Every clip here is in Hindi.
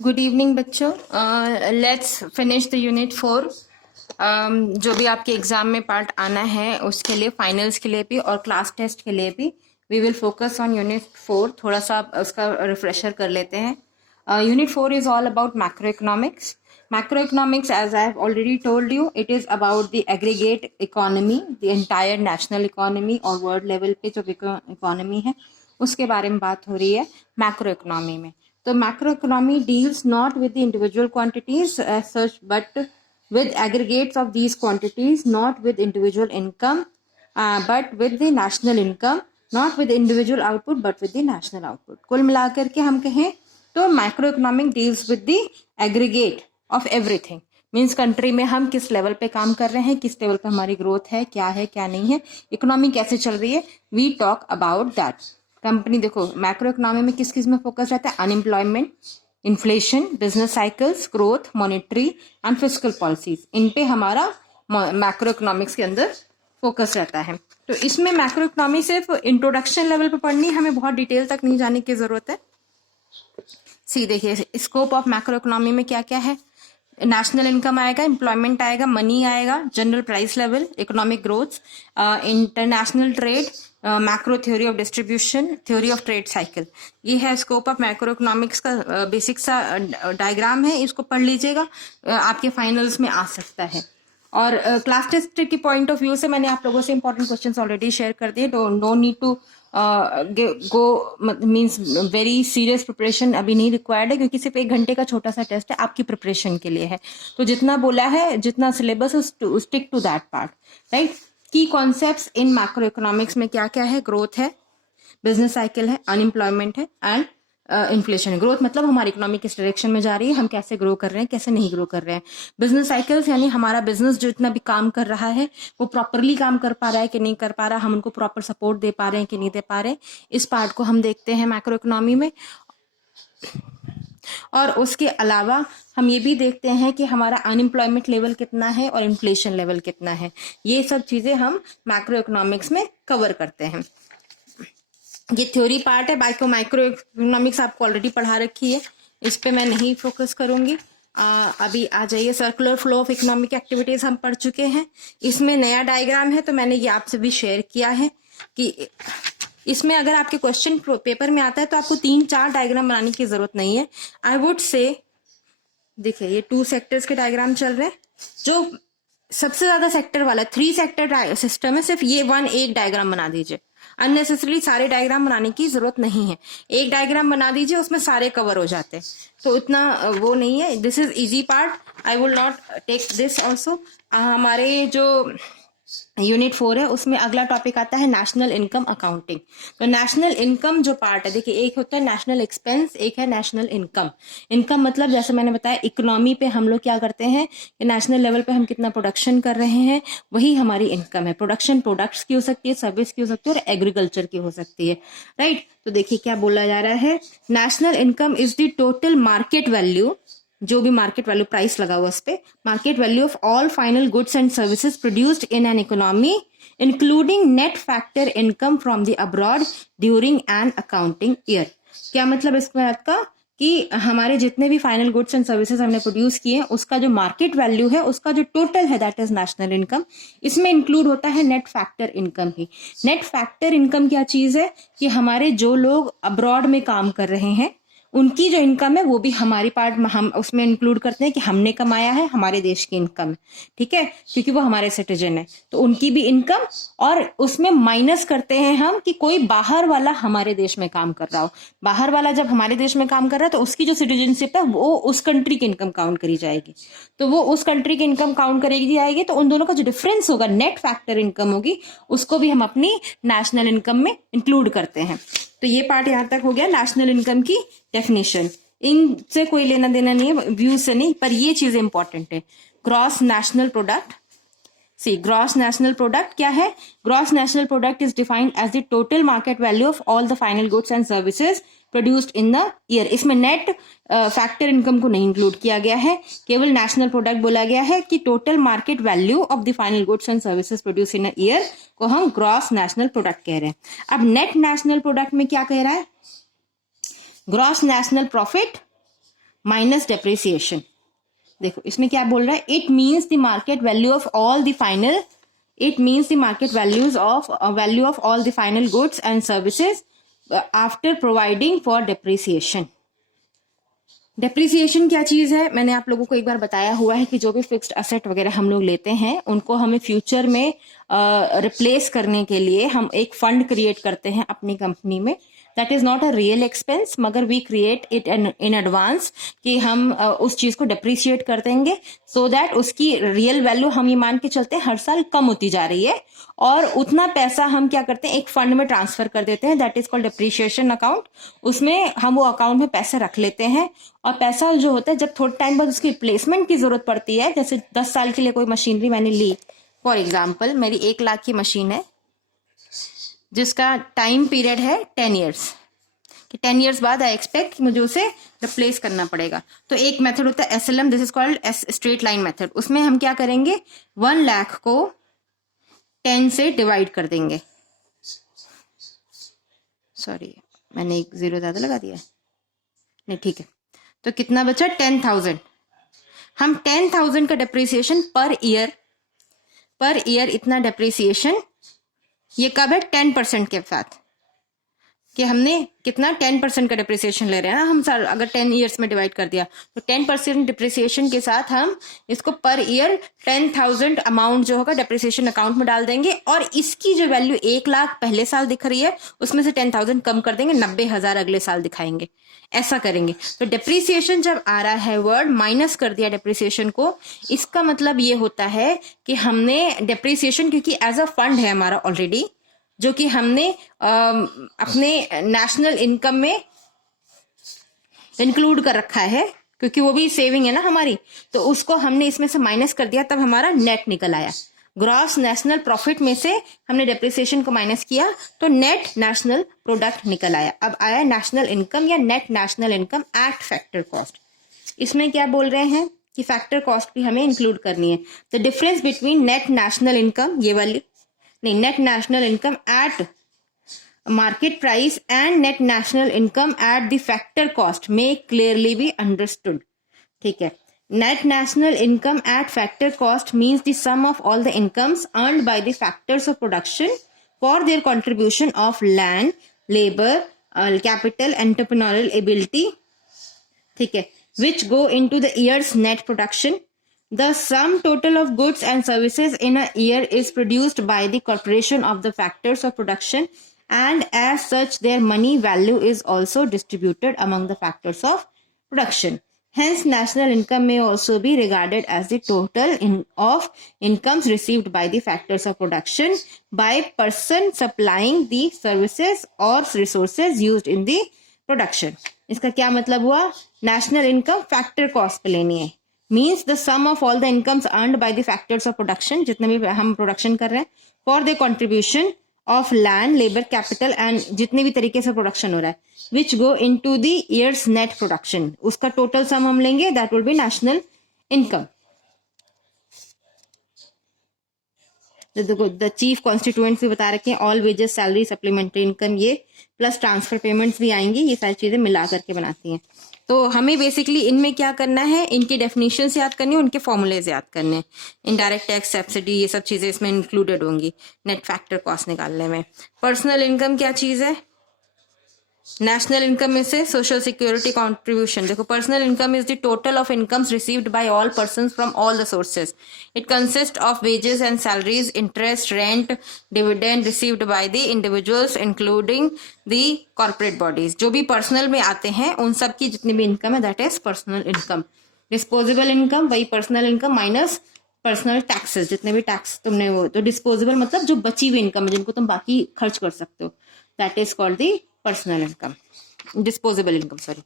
गुड इवनिंग बच्चों। Let's finish the unit 4। जो भी आपके एग्जाम में पार्ट आना है उसके लिए, फाइनल्स के लिए भी और क्लास टेस्ट के लिए भी, we will focus on unit 4। थोड़ा सा उसका रिफ्रेशर कर लेते हैं। Unit 4 is all about macroeconomics. Macroeconomics, as I have already told you, it is about the aggregate economy, the entire national economy और world level पे जो economy है उसके बारे में बात हो रही है मैक्रो इकोनॉमी में. तो macroeconomy deals not with the individual quantities as such but with aggregates of these quantities, not with individual income, but with the national income, not with individual output, but with the national output. कुल मिलाकर के हम कहें तो macro economic deals with the aggregate of everything. Means country में हम किस लेवल पे काम कर रहे हैं, किस लेवल पे हमारी ग्रोथ है क्या नहीं है, इकोनॉमी कैसे चल रही है, we talk about that. Company देखो मैक्रो इकोनॉमी में किस में फोकस रहता है, unemployment, inflation, business cycles, growth, monetary and fiscal policies, इन पे हमारा मैक्रो इकोनॉमिक्स के अंदर फोकस रहता है. तो इसमें मैक्रो इकोनॉमी सिर्फ इंट्रोडक्शन लेवल पे पढ़नी, हमें बहुत डिटेल तक नहीं जाने की जरूरत है. सी देखिए स्कोप ऑफ मैक्रो इकोनॉमी में क्या क्या है. नेशनल इनकम आएगा, एम्प्लॉयमेंट आएगा, मनी आएगा, general price level, economic growth, international trade, macro theory of distribution, theory of trade cycle. ये है स्कोप ऑफ मैक्रो इकोनॉमिक्स का बेसिक सा डायग्राम है. इसको पढ़ लीजिएगा, आपके फाइनल्स में आ सकता है. और क्लास टेस्ट की पॉइंट ऑफ व्यू से मैंने आप लोगों से इंपॉर्टेंट क्वेश्चंस ऑलरेडी शेयर कर दिए. No need to go means very serious preparation अभी नहीं रिक्वायर्ड है, क्योंकि सिर्फ 1 घंटे का छोटा सा टेस्ट है, आपकी प्रिपरेशन के लिए है. तो जितना बोला है, जितना सिलेबस है, stick to that part, right. Key concepts in macroeconomics में क्या क्या है, ग्रोथ है, बिजनेस साइकिल है, अनएम्प्लॉयमेंट है एंड इन्फ्लेशन. ग्रोथ मतलब हमारी इकोनॉमी किस डायरेक्शन में जा रही है, हम कैसे ग्रो कर रहे हैं, कैसे नहीं ग्रो कर रहे हैं. बिजनेस साइकिल्स यानी हमारा बिजनेस जो इतना भी काम कर रहा है वो प्रॉपरली काम कर पा रहा है कि नहीं कर पा रहा, हम उनको प्रॉपर सपोर्ट दे पा रहे हैं कि नहीं दे पा रहे. इस पार्ट को हम देखते हैं मैक्रो इकोनॉमी में. और उसके अलावा हम ये भी देखते हैं कि हमारा अनएम्प्लॉयमेंट लेवल कितना है और इन्फ्लेशन लेवल कितना है. ये सब चीजें हम मैक्रो इकोनॉमिक्स में कवर करते हैं. ये थ्योरी पार्ट है. बाकी माइक्रो इकोनॉमिक्स आपको ऑलरेडी पढ़ा रखी है, इस पे मैं नहीं फोकस करूंगी. अभी आ जाइए, circular flow of economic activities हम पढ़ चुके हैं. इसमें नया डायग्राम है तो मैंने ये आपसे भी शेयर किया है कि इसमें अगर आपके क्वेश्चन पेपर में आता है तो आपको 3-4 डायग्राम बनाने की जरूरत नहीं है. आई वुड से देखिए ये 2 सेक्टर्स के डायग्राम चल रहे हैं. जो सबसे ज्यादा सेक्टर वाला 3 सेक्टर सिस्टम है, सिर्फ ये 1 डायग्राम बना दीजिए. अननेसेसरली सारे डायग्राम बनाने की जरूरत नहीं है. एक डायग्राम बना दीजिए, उसमें सारे कवर हो जाते हैं, तो इतना वो नहीं है. This is easy part, I will not take this also. हमारे जो यूनिट 4 है उसमें अगला टॉपिक आता है नेशनल इनकम अकाउंटिंग. तो नेशनल इनकम जो पार्ट है, देखिए एक होता है नेशनल एक्सपेंस, एक है नेशनल इनकम. इनकम मतलब जैसे मैंने बताया इकोनॉमी पे हम लोग क्या करते हैं कि नेशनल लेवल पे हम कितना प्रोडक्शन कर रहे हैं, वही हमारी इनकम है. प्रोडक्शन प्रोडक्ट्स की हो सकती है, सर्विस की हो सकती है और एग्रीकल्चर की हो सकती है, राइट. तो देखिए क्या बोला जा रहा है, national income is the total market value, जो भी मार्केट वैल्यू प्राइस लगा हुआ उस पे, market value of all final goods and services produced in an economy including net factor income from the abroad during an accounting year. क्या मतलब इसमें आपका कि हमारे जितने भी फाइनल गुड्स एंड सर्विसेज हमने प्रोड्यूस किए उसका जो मार्केट वैल्यू है, उसका जो टोटल है, दैट इज नेशनल इनकम. इसमें इंक्लूड होता है नेट फैक्टर इनकम ही. नेट फैक्टर इनकम क्या चीज है कि हमारे जो लोग अब्रॉड में काम कर रहे हैं उनकी जो इनकम है वो भी हमारी पार्ट हम उसमें इंक्लूड करते हैं कि हमने कमाया है, हमारे देश की इनकम है, ठीक है, क्योंकि वो हमारे सिटीजन है. तो उनकी भी इनकम, और उसमें माइनस करते हैं हम कि कोई बाहर वाला हमारे देश में काम कर रहा हो. बाहर वाला जब हमारे देश में काम कर रहा है तो उसकी जो सिटीजनशिप है वो उस कंट्री की इनकम काउंट करी जाएगी. तो वो उस कंट्री की इनकम काउंट करेगी जाएगी, तो उन दोनों का जो डिफरेंस होगा, नेट फैक्टर इनकम होगी, उसको भी हम अपनी नेशनल इनकम में इंक्लूड करते हैं. तो ये पार्ट यहां तक हो गया नेशनल इनकम की डेफिनेशन. इनसे कोई लेना देना नहीं है, व्यू से नहीं, पर ये चीजें इंपॉर्टेंट है. Gross national product, see gross national product क्या है. Gross national product is defined as the total market value of all the final goods and services produced in the year. इसमें नेट फैक्टर इनकम को नहीं इंक्लूड किया गया है, केवल नेशनल प्रोडक्ट बोला गया है कि total market value of the final goods and services produce in a year को हम ग्रॉस नेशनल प्रोडक्ट कह रहे हैं. अब नेट नेशनल प्रोडक्ट में क्या कह रहा है, gross national profit minus depreciation. देखो इसमें क्या बोल रहा है, it means the market value of all the final, it means the market values of value of all the final goods and services after providing for depreciation. Depreciation क्या चीज है, मैंने आप लोगों को एक बार बताया हुआ है कि जो भी फिक्स्ड असेट वगैरह हम लोग लेते हैं उनको हमें फ्यूचर में रिप्लेस करने के लिए हम एक फंड क्रिएट करते हैं अपनी कंपनी में। That is not a real expense, मगर we create it in advance कि हम उस चीज को डेप्रिशिएट कर देंगे, सो दैट उसकी रियल वैल्यू हम ये मान के चलते हैं हर साल कम होती जा रही है, और उतना पैसा हम क्या करते हैं एक फंड में ट्रांसफर कर देते हैं, that is called depreciation account. उसमें हम वो अकाउंट में पैसे रख लेते हैं, और पैसा जो होता है जब थोड़े टाइम बाद उसकी रिप्लेसमेंट की जरूरत पड़ती है, जैसे 10 साल के लिए कोई मशीनरी मैंने ली, फॉर एग्जाम्पल मेरी 1 लाख की मशीन है जिसका टाइम पीरियड है 10 ईयर्स, कि 10 ईयर्स बाद आई एक्सपेक्ट कि मुझे उसे रिप्लेस करना पड़ेगा। तो एक मेथड होता है SLM, this is called straight line method. उसमें हम क्या करेंगे, 1 लाख को 10 से डिवाइड कर देंगे। सॉरी मैंने एक 0 ज्यादा लगा दिया, नहीं ठीक है। तो कितना बचा, 10,000। हम 10,000 का डेप्रिसिएशन पर ईयर इतना डेप्रिसिएशन, ये कब है 10% के साथ, कि हमने कितना 10% का डिप्रिसिएशन ले रहे हैं ना हम सर, अगर 10 ईयर्स में डिवाइड कर दिया तो 10% डिप्रिसिएशन के साथ हम इसको पर ईयर 10,000 अमाउंट जो होगा डिप्रिसिएशन अकाउंट में डाल देंगे, और इसकी जो वैल्यू 1 लाख पहले साल दिख रही है उसमें से 10,000 कम कर देंगे, 90,000 अगले साल दिखाएंगे, ऐसा करेंगे। तो डिप्रिसिएशन जब आ रहा है वर्ड माइनस कर दिया डिप्रिसिएशन को, इसका मतलब ये होता है कि हमने डिप्रिसिएशन, क्योंकि एज अ फंड है हमारा ऑलरेडी, जो कि हमने अपने नेशनल इनकम में इंक्लूड कर रखा है, क्योंकि वो भी सेविंग है ना हमारी, तो उसको हमने इसमें से माइनस कर दिया, तब हमारा नेट निकल आया। ग्रॉस नेशनल प्रॉफिट में से हमने डेप्रिसिएशन को माइनस किया तो नेट नेशनल प्रोडक्ट निकल आया। अब आया नेशनल इनकम या net national income at factor cost. इसमें क्या बोल रहे हैं कि फैक्टर कॉस्ट भी हमें इंक्लूड करनी है। The difference between net national income, ये वाली नहीं, net national income at market price and net national income at the factor cost में क्लियरली बी अंडरस्टूड। ठीक है, net national income at factor cost means the sum of all the incomes earned by the factors of production for their contribution of land, labour, capital, entrepreneurial ability, ठीक है, which go into the year's net production. The sum total of goods and services in a year is produced by the corporation of the factors of production, and as such their money value is also distributed among the factors of production. Hence national income may also be regarded as the total of incomes received by the factors of production by person supplying the services or resources used in the production. इसका क्या मतलब हुआ, नेशनल इनकम फैक्टर कॉस्ट पे लेनी है, means the sum of all the incomes earned by the factors of production, जितने भी हम प्रोडक्शन कर रहे हैं, for the contribution of land, labour, capital and जितने भी तरीके से प्रोडक्शन हो रहा है, which go into the year's net production, उसका टोटल सम हम लेंगे, that will be national income. देखो द चीफ कॉन्स्टिट्यूएंट्स भी बता रखे हैं, all wages, salary, supplementary income, ये प्लस ट्रांसफर पेमेंट्स भी आएंगी, ये सारी चीजें मिला करके बनाती हैं। तो हमें बेसिकली इनमें क्या करना है, इनके डेफिनेशंस याद करनी है, उनके फॉर्मूलेज याद करने हैं। इनडायरेक्ट टैक्स, सब्सिडी, ये सब चीजें इसमें इंक्लूडेड होंगी नेट फैक्टर कॉस्ट निकालने में। पर्सनल इनकम क्या चीज है, नेशनल इनकम में से सोशल सिक्योरिटी कॉन्ट्रीब्यूशन। देखो personal income is the total of incomes received by all persons from all the sources. It consist of wages and salaries, interest, rent, dividend received by the individuals including the corporate bodies. जो भी पर्सनल में आते हैं उन सब की जितनी भी इनकम है that is personal income. Disposable income वही personal income minus personal taxes, जितने भी टैक्स तुमने वो, तो डिस्पोजेबल मतलब जो बची हुई इनकम है जिनको तुम बाकी खर्च कर सकते हो, that is called the personal income, disposable income sorry.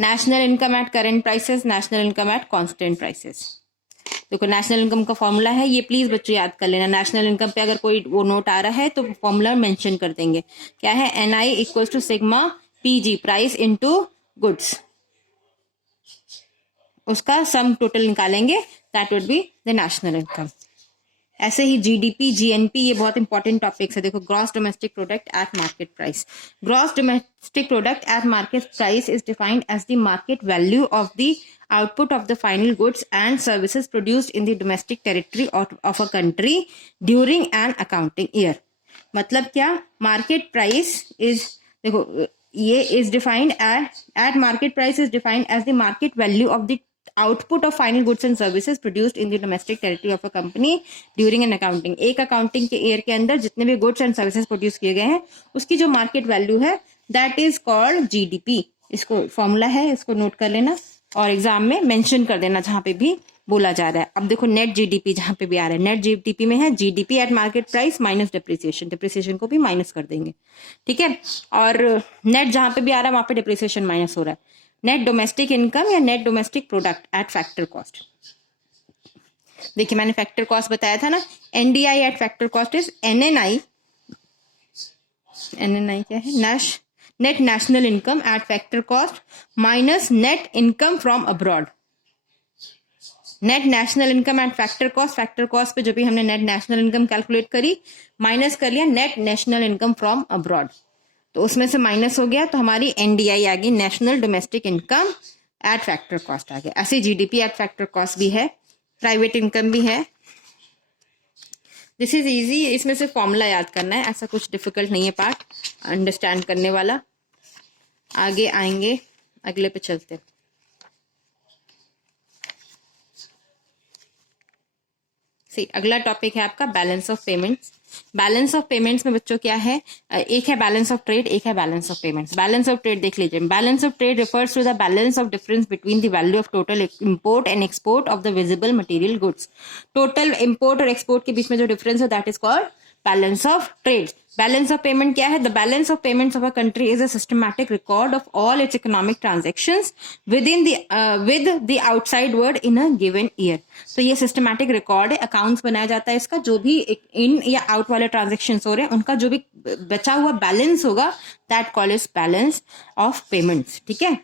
National income eight current prices, national income at constant prices. देखो नेशनल इनकम का फॉर्मूला है ये, प्लीज बच्चों याद कर लेना। नेशनल इनकम पे अगर कोई वो नोट आ रहा है तो फॉर्मूला मेंशन कर देंगे, क्या है, NI equals to sigma PG, price into goods, उसका सम टोटल निकालेंगे, that would be the national income. ऐसे ही जीडीपी, जीएनपी, ये बहुत इंपॉर्टेंट टॉपिक्स है। देखो, gross domestic product at market price. Gross domestic product at market price is defined as the market value of the output of the final goods and services produced in the domestic territory of a country during an accounting year। मतलब क्या, मार्केट प्राइस इज, देखो ये is defined at market price is defined as the market value of the output of final goods and services produced in the domestic territory of a company during an accounting. एक अकाउंटिंग के ईयर के अंदर जितने भी गुड्स एंड सर्विसेज प्रोड्यूस किए गए हैं उसकी जो मार्केट वैल्यू है दैट इज कॉल्ड जीडीपी। इसको फॉर्मूला है, इसको नोट कर लेना और एग्जाम में मेंशन कर देना जहां पे भी बोला जा रहा है। अब देखो, नेट जीडीपी जहां पे भी आ रहा है, नेट जीडीपी में है GDP at market price minus depreciation, depreciation को भी माइनस कर देंगे, ठीक है। और नेट जहां पे भी आ रहा है वहां पे डिप्रिसिएशन माइनस हो रहा है। नेट डोमेस्टिक इनकम या net domestic product at factor cost. देखिए, मैंने फैक्टर कॉस्ट बताया था ना, NDI at factor cost is NNI, NNI क्या है, net national income at factor cost minus net income from abroad. Net national income at factor cost पे जो भी हमने नेट नेशनल इनकम कैलकुलेट करी माइनस कर लिया net national income from abroad, तो उसमें से माइनस हो गया तो हमारी एनडीआई आ गई, national domestic income at factor cost आ गया। ऐसे जीडीपी एट फैक्टर कॉस्ट भी है, प्राइवेट इनकम भी है। दिस इज इजी, इसमें से फॉर्मूला याद करना है, ऐसा कुछ डिफिकल्ट नहीं है पार्ट, अंडरस्टैंड करने वाला। आगे आएंगे, अगले पे चलते। अगला टॉपिक है आपका balance of payments. Balance of payments में बच्चों क्या है, एक है बैलेंस ऑफ ट्रेड, एक है balance of payments. Balance of trade देख लीजिए। Balance of trade refers to the balance of difference between the value of total import and export of the visible material goods. Total import और एक्सपोर्ट के बीच में जो डिफरेंस है that is called balance of trade. Balance of payment क्या है, the balance of payments of a country is a systematic record of all its economic transactions with the outside world in a given year. तो ये सिस्टमैटिक रिकॉर्ड है, अकाउंट्स बनाया जाता है इसका, जो भी इन या आउट वाले ट्रांजेक्शन हो रहे हैं उनका जो भी बचा हुआ बैलेंस होगा that called is balance of payments, ठीक है।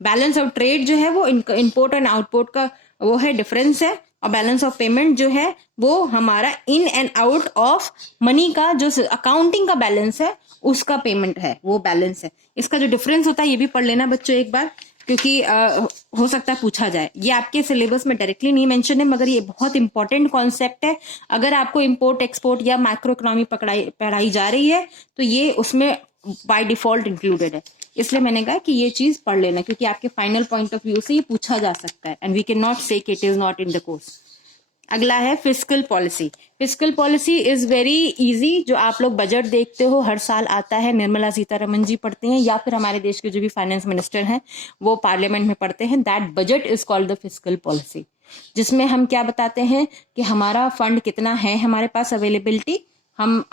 बैलेंस ऑफ ट्रेड जो है वो इम्पोर्ट एंड आउटपुट का वो है डिफरेंस है, और बैलेंस ऑफ पेमेंट जो है वो हमारा in and out of money का जो अकाउंटिंग का बैलेंस है उसका पेमेंट है, वो बैलेंस है। इसका जो डिफरेंस होता है ये भी पढ़ लेना बच्चों एक बार, क्योंकि हो सकता है पूछा जाए। ये आपके सिलेबस में डायरेक्टली नहीं मेंशन है मगर ये बहुत इंपॉर्टेंट कॉन्सेप्ट है। अगर आपको इंपोर्ट एक्सपोर्ट या माइक्रो इकोनॉमी पढ़ाई जा रही है तो ये उसमें बाय डिफॉल्ट इंक्लूडेड है, इसलिए मैंने कहा कि ये चीज पढ़ लेना, क्योंकि आपके फाइनल पॉइंट ऑफ व्यू से ये पूछा जा सकता है एंड वी कैन नॉट से it is not in the course. अगला है fiscal policy. Fiscal policy is very easy, जो आप लोग बजट देखते हो हर साल आता है, निर्मला सीतारमन जी पढ़ते हैं या फिर हमारे देश के जो भी फाइनेंस मिनिस्टर हैं वो पार्लियामेंट में पढ़ते हैं। That budget is called the fiscal policy, जिसमें हम क्या बताते हैं कि हमारा फंड कितना है हमारे पास अवेलेबिलिटी, हम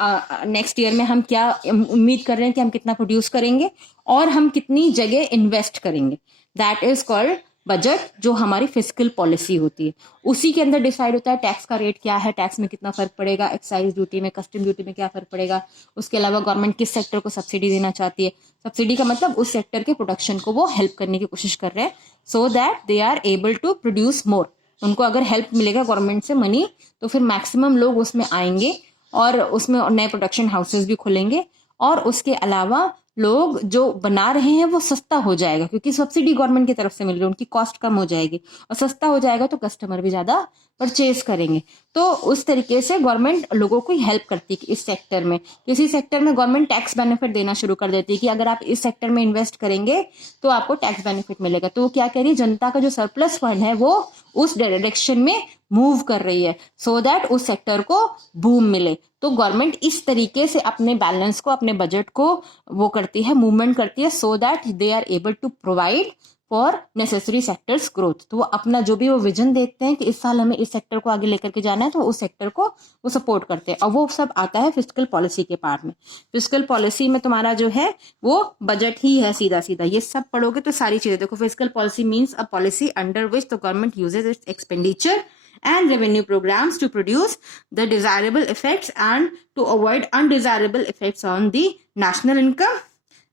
नेक्स्ट ईयर में हम क्या उम्मीद कर रहे हैं कि हम कितना प्रोड्यूस करेंगे और हम कितनी जगह इन्वेस्ट करेंगे। दैट इज कॉल्ड बजट, जो हमारी फिस्कल पॉलिसी होती है। उसी के अंदर डिसाइड होता है टैक्स का रेट क्या है, टैक्स में कितना फर्क पड़ेगा, एक्साइज ड्यूटी में, कस्टम ड्यूटी में क्या फर्क पड़ेगा। उसके अलावा गवर्नमेंट किस सेक्टर को सब्सिडी देना चाहती है, सब्सिडी का मतलब उस सेक्टर के प्रोडक्शन को वो हेल्प करने की कोशिश कर रहे हैं so that they are able to produce more. उनको अगर हेल्प मिलेगा गवर्नमेंट से मनी तो फिर मैक्सिमम लोग उसमें आएंगे और उसमें नए प्रोडक्शन हाउसेज भी खुलेंगे, और उसके अलावा लोग जो बना रहे हैं वो सस्ता हो जाएगा क्योंकि सब्सिडी गवर्नमेंट की तरफ से मिल रही है, उनकी कॉस्ट कम हो जाएगी और सस्ता हो जाएगा तो कस्टमर भी ज्यादा परचेज करेंगे। तो उस तरीके से गवर्नमेंट लोगों को हेल्प करती है कि इस सेक्टर में, किसी सेक्टर में गवर्नमेंट टैक्स बेनिफिट देना शुरू कर देती है कि अगर आप इस सेक्टर में इन्वेस्ट करेंगे तो आपको टैक्स बेनिफिट मिलेगा। तो वो क्या कह रही है, जनता का जो सरप्लस फंड है वो उस डायरेक्शन में मूव कर रही है सो दैट उस सेक्टर को बूम मिले। तो गवर्नमेंट इस तरीके से अपने बैलेंस को, अपने बजट को वो करती है, मूवमेंट करती है so that they are able to provide for necessary sectors growth. तो वो अपना जो भी वो विजन देखते हैं कि इस साल हमें इस सेक्टर को आगे लेकर के जाना है तो उस सेक्टर को वो सपोर्ट करते हैं, और वो सब आता है फिस्कल पॉलिसी के पार्ट में। फिस्कल पॉलिसी में तुम्हारा जो है वो बजट ही है, सीधा सीधा ये सब पढ़ोगे तो सारी चीजें देखो। Fiscal policy means a policy under which the government usage it's expenditure and revenue programs to produce the desirable effects and to avoid undesirable effects on the national income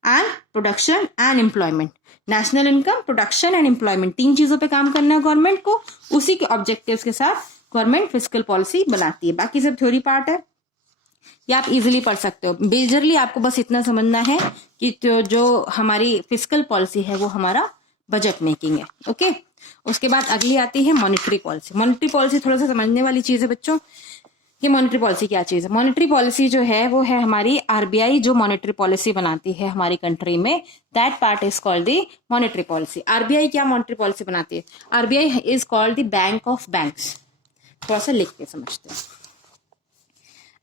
and production and employment। National income, production and employment, तीन चीजों पे काम करना है गवर्नमेंट को, उसी के ऑब्जेक्टिव्स के साथ गवर्नमेंट फिस्कल पॉलिसी बनाती है। बाकी सब थ्योरी पार्ट है, ये आप इजीली पढ़ सकते हो। मेजरली आपको बस इतना समझना है कि जो हमारी फिस्कल पॉलिसी है वो हमारा बजट मेकिंग है। ओके, उसके बाद अगली आती है मॉनेटरी पॉलिसी। मॉनेटरी पॉलिसी थोड़ा सा समझने वाली चीज है बच्चों। ये मॉनेटरी पॉलिसी क्या चीज है? मॉनेटरी पॉलिसी जो है वो है हमारी आरबीआई जो मॉनेटरी पॉलिसी बनाती है हमारी कंट्री में, that part is called the monetary policy. RBI क्या मॉनेटरी पॉलिसी बनाती है? RBI is called the bank of banks. थोड़ा सा लिख के समझते हैं।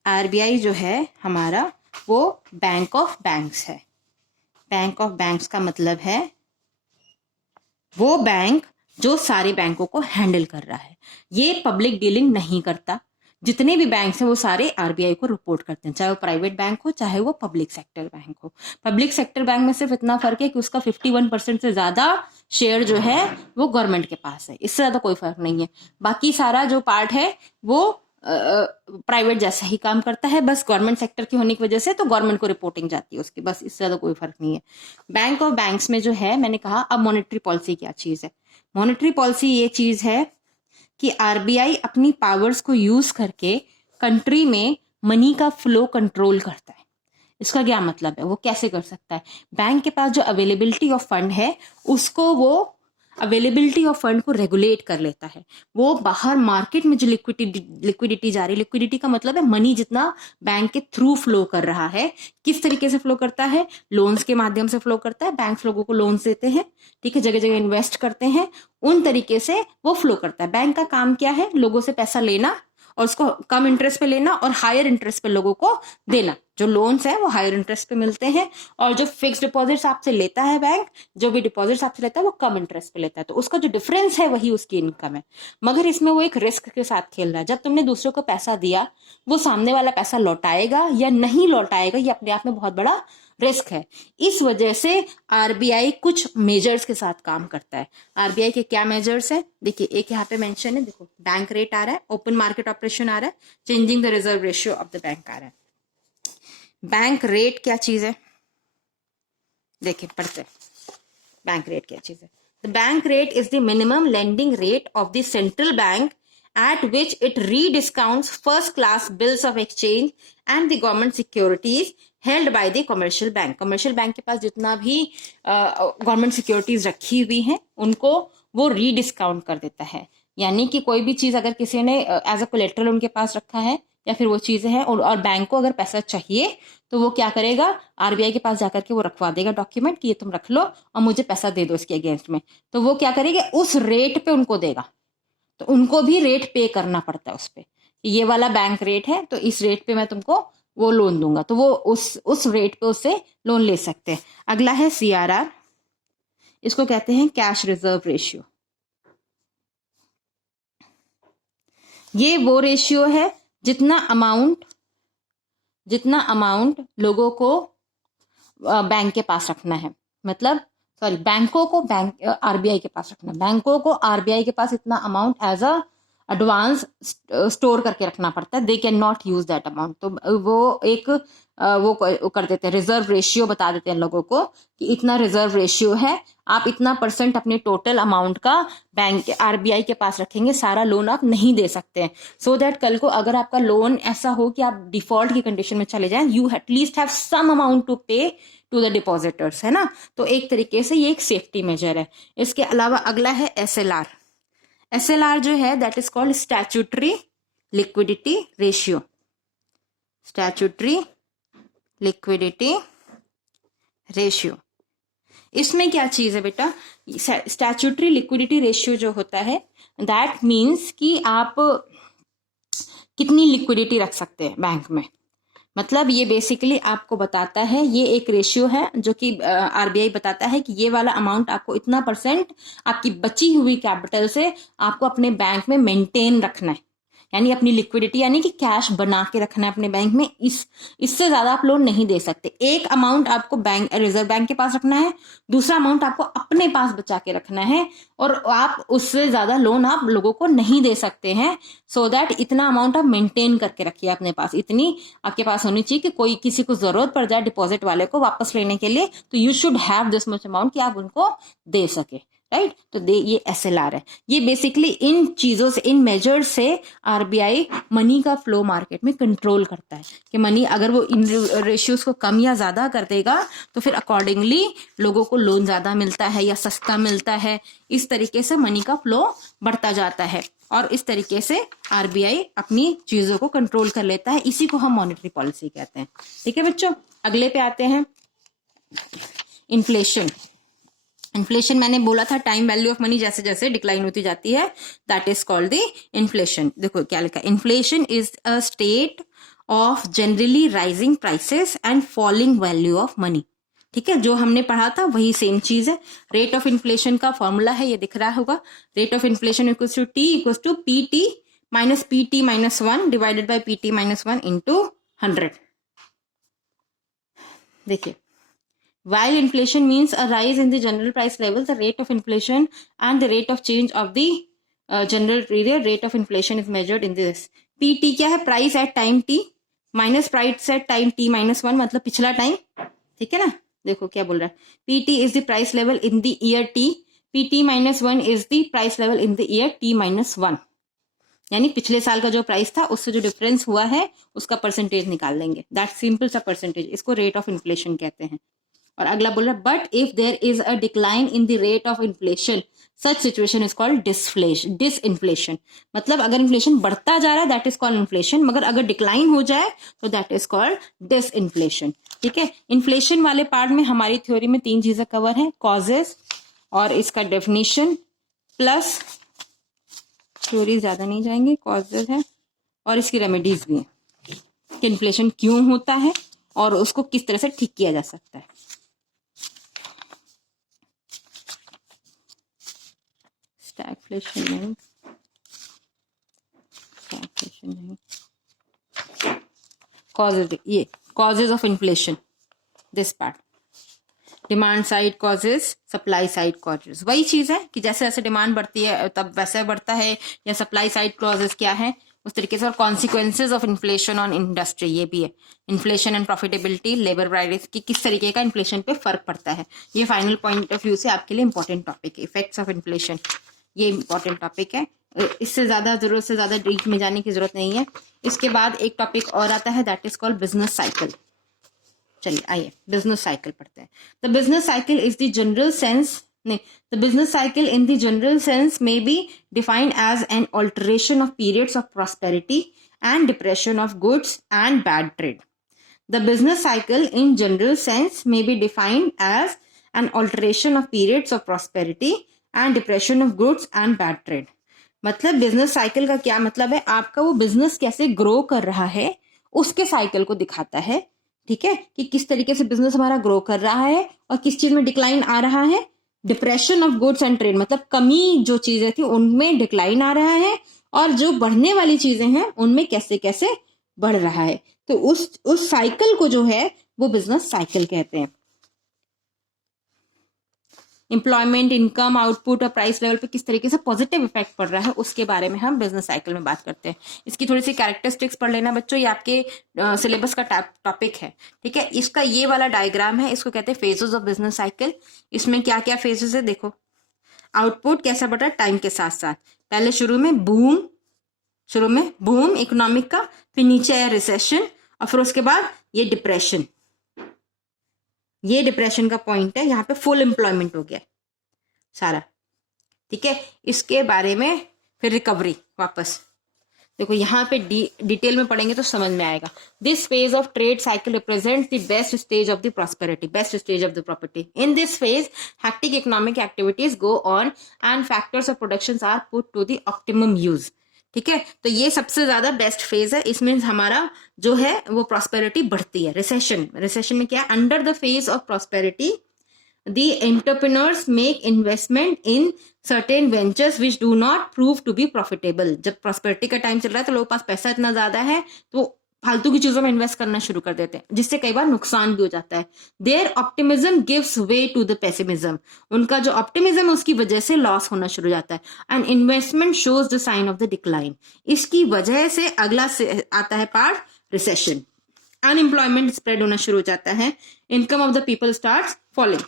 आरबीआई जो है हमारा वो बैंक ऑफ बैंक्स है। बैंक ऑफ बैंक्स का मतलब है वो बैंक जो सारे बैंकों को हैंडल कर रहा है। ये पब्लिक डीलिंग नहीं करता। जितने भी बैंक हैं वो सारे आरबीआई को रिपोर्ट करते हैं, चाहे वो प्राइवेट बैंक हो चाहे वो पब्लिक सेक्टर बैंक हो। पब्लिक सेक्टर बैंक में सिर्फ इतना फर्क है कि उसका 51% से ज्यादा शेयर जो है वो गवर्नमेंट के पास है, इससे ज्यादा कोई फर्क नहीं है। बाकी सारा जो पार्ट है वो प्राइवेट जैसा ही काम करता है, बस गवर्नमेंट सेक्टर की होने की वजह से तो गवर्नमेंट को रिपोर्टिंग जाती है उसकी, बस इससे ज्यादा कोई फर्क नहीं है। बैंक ऑफ बैंक्स में जो है मैंने कहा, अब मॉनेटरी पॉलिसी क्या चीज है? मॉनेटरी पॉलिसी ये चीज है कि आरबीआई अपनी पावर्स को यूज करके कंट्री में मनी का फ्लो कंट्रोल करता है। इसका क्या मतलब है? वो कैसे कर सकता है? बैंक के पास जो अवेलेबिलिटी ऑफ फंड है उसको वो अवेलेबिलिटी ऑफ फंड को रेगुलेट कर लेता है। वो बाहर मार्केट में जो लिक्विडिटी जा रही है, लिक्विडिटी का मतलब है मनी जितना बैंक के थ्रू फ्लो कर रहा है। किस तरीके से फ्लो करता है? लोन्स के माध्यम से फ्लो करता है। बैंक लोगों को लोन्स देते हैं, ठीक है, जगह जगह इन्वेस्ट करते हैं, उन तरीके से वो फ्लो करता है। बैंक का काम क्या है? लोगों से पैसा लेना और उसको कम इंटरेस्ट पे लेना और हायर इंटरेस्ट पे लोगों को देना। जो लोन्स है वो हायर इंटरेस्ट पे मिलते हैं और जो फिक्स डिपॉजिट्स आपसे लेता है बैंक, जो भी डिपॉजिट्स आपसे लेता है वो कम इंटरेस्ट पे लेता है, तो उसका जो डिफरेंस है वही उसकी इनकम है। मगर इसमें वो एक रिस्क के साथ खेल रहा है। जब तुमने दूसरों को पैसा दिया, वो सामने वाला पैसा लौटाएगा या नहीं लौटाएगा, ये अपने आप में बहुत बड़ा रिस्क है। इस वजह से आरबीआई कुछ मेजर्स के साथ काम करता है। आरबीआई के क्या मेजर्स है? देखिए, एक यहाँ पे मेंशन है, देखो, बैंक रेट आ रहा है, ओपन मार्केट ऑपरेशन आ रहा है, changing the reserve ratio of the bank आ रहा है। बैंक रेट क्या चीज है? देखिए, पढ़ते हैं बैंक रेट क्या चीज है। The bank rate is the minimum lending rate of the central bank at which it rediscounts first class bills of exchange and the government securities held by the commercial bank। Commercial bank के पास जितना भी गवर्नमेंट सिक्योरिटीज रखी हुई हैं उनको वो रीडिस्काउंट कर देता है। यानी कि कोई भी चीज अगर किसी ने एज अ कोलेट्रल उनके पास रखा है या फिर वो चीजें हैं और बैंक को अगर पैसा चाहिए तो वो क्या करेगा? आरबीआई के पास जाकर के वो रखवा देगा डॉक्यूमेंट कि ये तुम रख लो और मुझे पैसा दे दो इसके अगेंस्ट में। तो वो क्या करेगा? उस रेट पे उनको देगा, तो उनको भी रेट पे करना पड़ता है उस पे। ये वाला बैंक रेट है तो इस रेट पे मैं तुमको वो लोन दूंगा, तो वो उस रेट पे उससे लोन ले सकते हैं। अगला है सीआरआर, इसको कहते हैं कैश रिजर्व रेशियो। ये वो रेशियो है जितना अमाउंट लोगों को बैंक के पास रखना है, मतलब बैंकों को आरबीआई के पास रखना। बैंकों को आरबीआई के पास इतना amount as a advance store करके रखना पड़ता है। They can not use that amount. तो वो एक वो कर देते हैं, रिजर्व रेशियो बता देते हैं लोगों को कि इतना रिजर्व रेशियो है, आप इतना % अपने टोटल अमाउंट का बैंक आरबीआई के पास रखेंगे, सारा लोन आप नहीं दे सकते हैं। सो दैट कल को अगर आपका लोन ऐसा हो कि आप डिफॉल्ट की कंडीशन में चले जाएं, you at least have some amount to pay to the depositors, है ना। तो एक तरीके से ये एक सेफ्टी मेजर है। इसके अलावा अगला है एसएलआर। एसएलआर जो है that is called statutory liquidity ratio. Statutory liquidity ratio, इसमें क्या चीज है बेटा? स्टैट्यूटरी लिक्विडिटी रेशियो जो होता है दैट मीन्स कि आप कितनी लिक्विडिटी रख सकते हैं बैंक में। मतलब ये बेसिकली आपको बताता है, ये एक रेशियो है जो कि आरबीआई बताता है कि ये वाला अमाउंट आपको इतना % आपकी बची हुई कैपिटल से आपको अपने बैंक में मेंटेन रखना है, यानी अपनी लिक्विडिटी यानी कि कैश बना के रखना है अपने बैंक में। इससे ज्यादा आप लोन नहीं दे सकते। एक अमाउंट आपको बैंक रिजर्व बैंक के पास रखना है, दूसरा अमाउंट आपको अपने पास बचा के रखना है, और आप उससे ज्यादा लोन आप लोगों को नहीं दे सकते हैं। सो दैट इतना अमाउंट आप मेंटेन करके रखिए अपने पास, इतनी आपके पास होनी चाहिए कि कोई किसी को जरूरत पड़ जाए डिपॉजिट वाले को वापस लेने के लिए, तो you should have this much amount कि आप उनको दे सके। राइट। तो ये SLR है। ये बेसिकली इन चीजों से, इन मेजर्स से RBI मनी का फ्लो मार्केट में कंट्रोल करता है कि मनी अगर वो इन रेशियोज को कम या ज्यादा कर देगा तो फिर अकॉर्डिंगली लोगों को लोन ज्यादा मिलता है या सस्ता मिलता है। इस तरीके से मनी का फ्लो बढ़ता जाता है और इस तरीके से RBI अपनी चीजों को कंट्रोल कर लेता है। इसी को हम मॉनेटरी पॉलिसी कहते हैं। ठीक है बच्चों, अगले पे आते हैं। इन्फ्लेशन। इन्फ्लेशन मैंने बोला था टाइम वैल्यू ऑफ मनी जैसे जैसे डिक्लाइन होती जाती है, that is called the inflation. देखो क्या लिखा, inflation is a state of generally rising prices and falling value of money. ठीक है, जो हमने पढ़ा था वही सेम चीज है। रेट ऑफ इन्फ्लेशन का फॉर्मूला है, ये दिख रहा होगा। Rate of inflation equals to T equals to PT minus PT minus 1 divided by PT minus 1 into 100। देखिए, while inflation means a rise in the general price level, the rate of inflation and the rate of change of the general period rate of inflation is measured in this. PT क्या है, price at time t minus price at time t minus 1, मतलब पिछला टाइम। ठीक है ना, देखो क्या बोल रहा है, PT is the price level in the year t, PT minus 1 is the price level in the year t minus 1। यानी पिछले साल का जो प्राइस था उससे जो डिफरेंस हुआ है उसका परसेंटेज निकाल लेंगे। दैट सिंपल सा परसेंटेज, इसको रेट ऑफ इन्फ्लेशन कहते हैं। और अगला बोल रहा है, but if there is a decline in the rate of inflation such situation is called disinflation. मतलब अगर इन्फ्लेशन बढ़ता जा रहा है दैट इज कॉल्ड इन्फ्लेशन, मगर अगर डिक्लाइन हो जाए तो दैट इज कॉल्ड डिसइन्फ्लेशन। ठीक है, इन्फ्लेशन वाले पार्ट में हमारी थ्योरी में 3 चीजें कवर है, कॉजेस और इसका डेफिनेशन प्लस थ्योरी ज्यादा नहीं जाएंगे, कॉजेस है और इसकी रेमेडीज भी है कि इन्फ्लेशन क्यों होता है और उसको किस तरह से ठीक किया जा सकता है। स्टैगफ्लेशन नहीं, कॉजेज, ये causes of inflation, this part, demand side causes, supply side causes. वही चीज है कि जैसे जैसे डिमांड बढ़ती है तब वैसे बढ़ता है, या सप्लाई साइड कॉजेज क्या है उस तरीके से। और consequences of inflation on industry, ये भी है, inflation and profitability, labour price की किस तरीके का इन्फ्लेशन पे फर्क पड़ता है। ये फाइनल पॉइंट ऑफ व्यू से आपके लिए इंपॉर्टेंट टॉपिक है, इफेक्ट्स ऑफ इन्फ्लेशन। ये इंपॉर्टेंट टॉपिक है, इससे ज्यादा जरूरत से ज्यादा डीप में जाने की जरूरत नहीं है। इसके बाद एक टॉपिक और आता है, that is called business cycle. चलिए आइए बिजनेस साइकिल पढ़ते हैं। The business cycle is the general sense, the business cycle in the general sense may be defined as an alteration of periods of prosperity and depression of goods and bad trade. The business cycle in general sense may be defined as an alteration of periods of prosperity and depression of goods and bad trade. मतलब बिजनेस साइकिल का क्या मतलब है, आपका वो बिजनेस कैसे ग्रो कर रहा है उसके साइकिल को दिखाता है। ठीक है, कि किस तरीके से बिजनेस हमारा ग्रो कर रहा है और किस चीज में डिक्लाइन आ रहा है। Depression of goods and trade, मतलब कमी जो चीजें थी उनमें डिक्लाइन आ रहा है, और जो बढ़ने वाली चीजें हैं उनमें कैसे कैसे बढ़ रहा है। तो उस साइकिल को जो है वो बिजनेस साइकिल कहते हैं। एम्प्लॉयमेंट, इनकम, आउटपुट और प्राइस लेवल पे किस तरीके से पॉजिटिव इफेक्ट पड़ रहा है उसके बारे में हम बिजनेस साइकिल में बात करते हैं। इसकी थोड़ी सी कैरेक्टरिस्टिक्स पढ़ लेना बच्चों, ये आपके सिलेबस का टॉपिक है। ठीक है, इसका ये वाला डायग्राम है, इसको कहते हैं फेजेस ऑफ बिजनेस साइकिल। इसमें क्या क्या फेजेस है देखो। आउटपुट कैसा बढ़ रहा है टाइम के साथ साथ, पहले शुरू में बूम इकोनॉमिक का, फिर नीचे आया रिसेशन और फिर उसके बाद ये डिप्रेशन। ये डिप्रेशन का पॉइंट है, यहाँ पे फुल एम्प्लॉयमेंट हो गया सारा। ठीक है, इसके बारे में फिर रिकवरी वापस देखो, यहाँ पे डिटेल में पढ़ेंगे तो समझ में आएगा। This phase of trade cycle represents the best stage of the prosperity, best stage of the property. In this phase hectic economic activities go on and factors of production are put to the optimum use. ठीक है, तो ये सबसे ज्यादा बेस्ट फेज है, इसमें हमारा जो है वो प्रॉस्पेरिटी बढ़ती है। रिसेशन में क्या है, under the phase of prosperity the entrepreneurs make investment in certain ventures which do not prove to be profitable. जब प्रॉस्पेरिटी का टाइम चल रहा है तो लोगों के पास पैसा इतना ज्यादा है तो फालतू की चीजों में इन्वेस्ट करना शुरू कर देते हैं, जिससे कई बार नुकसान भी हो जाता है। Their optimism gives way to the pessimism, उनका जो ऑप्टिमिज्म है उसकी वजह से लॉस होना शुरू हो जाता है। And investment shows the sign of the decline, इसकी वजह से अगला से आता है पार्ट रिसेशन। अनएम्प्लॉयमेंट स्प्रेड होना शुरू हो जाता है, income of the people starts falling.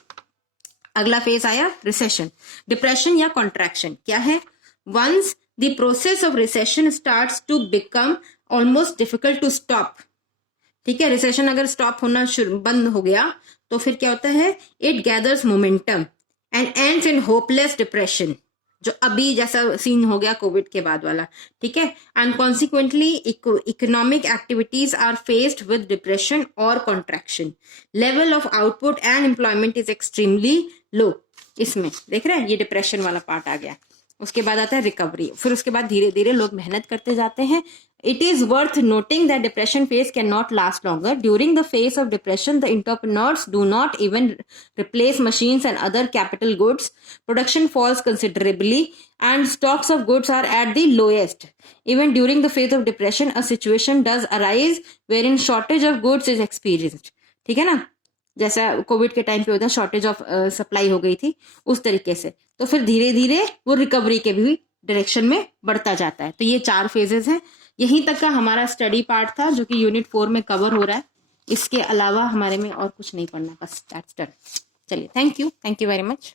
अगला फेज आया रिसेशन, डिप्रेशन या कॉन्ट्रैक्शन क्या है? Once the process of recession starts to become almost difficult to stop, ठीक है, रिसेशन अगर स्टॉप होना बंद हो गया तो फिर क्या होता है? It gathers momentum and ends in hopeless depression, जो अभी जैसा सीन हो गया कोविड के बाद वाला, ठीक है। And consequently economic activities are faced with depression और contraction, level of output and employment is extremely low. इसमें देख रहे हैं ये डिप्रेशन वाला पार्ट आ गया। उसके बाद आता है रिकवरी, फिर उसके बाद धीरे धीरे लोग मेहनत करते जाते हैं। It is worth noting that depression phase cannot last longer. During the phase of depression, the entrepreneurs do not even replace machines and other capital goods. Production falls considerably and stocks of goods are at the lowest. Even during the phase of depression, a situation does arise wherein shortage of goods is experienced. ठीक है ना, जैसा कोविड के टाइम पे होता है शॉर्टेज ऑफ सप्लाई हो गई थी, उस तरीके से। तो फिर धीरे धीरे वो रिकवरी के भी डायरेक्शन में बढ़ता जाता है। तो ये 4 फेजेस हैं। यहीं तक का हमारा स्टडी पार्ट था जो कि यूनिट 4 में कवर हो रहा है। इसके अलावा हमारे में और कुछ नहीं पढ़ना, बस दैट्स डन। चलिए, थैंक यू वेरी मच।